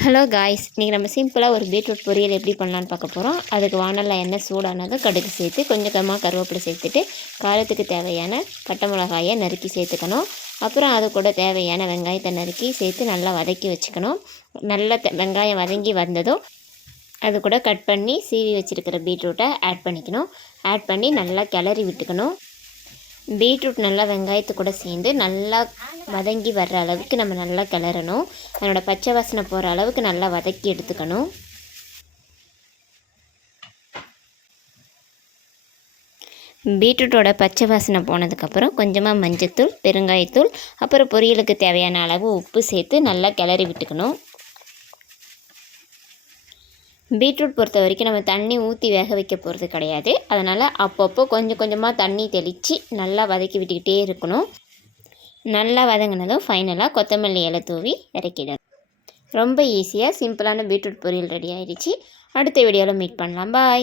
Hello guys, இன்றைக்கி நம்ம சிம்பிளாக ஒரு பீட்ரூட் பொரியல் எப்படி பண்ணலான்னு பார்க்க போகிறோம். அதுக்கு வானலில் எண்ணெய் சூடானதும் கடுகு சேர்த்து கொஞ்சமாக கருவேப்பிலை சேர்த்துட்டு காரத்துக்கு தேவையான பட்டை மிளகாயை நறுக்கி சேர்த்துக்கணும். அப்புறம் அது கூட தேவையான வெங்காயத்தை நறுக்கி சேர்த்து நல்லா வதக்கி வச்சுக்கணும். நல்லா வெங்காயம் வதங்கி வந்ததும் அது கூட கட் பண்ணி சீவி வச்சுருக்கிற பீட்ரூட்டை ஆட் பண்ணிக்கணும். ஆட் பண்ணி நல்லா கிளறி விட்டுக்கணும். பீட்ரூட் நல்லா வெங்காயத்து கூட சேர்ந்து நல்லா வதங்கி வர்ற அளவுக்கு நம்ம நல்லா கிளறணும். அதனோட பச்சை வாசனை போகிற அளவுக்கு நல்லா வதக்கி எடுத்துக்கணும். பீட்ரூட்டோட பச்சை வாசனை போனதுக்கப்புறம் கொஞ்சமாக மஞ்சத்தூள், பெருங்காயத்தூள், அப்புறம் பொரியலுக்கு தேவையான அளவு உப்பு சேர்த்து நல்லா கிளறி விட்டுக்கணும். பீட்ரூட் பொறுத்த வரைக்கும் நம்ம தண்ணி ஊற்றி வேக வைக்க போகிறது கிடையாது. அதனால் அப்பப்போ கொஞ்சம் கொஞ்சமாக தண்ணி தெளித்து நல்லா வதக்கி விட்டுக்கிட்டே இருக்கணும். நல்லா வதங்கினதும் ஃபைனலாக கொத்தமல்லி இலை தூவி இறக்கிடணும். ரொம்ப ஈஸியாக சிம்பிளான பீட்ரூட் பொரியல் ரெடி ஆகிடுச்சு. அடுத்த வீடியோவில் மீட் பண்ணலாம். பாய்.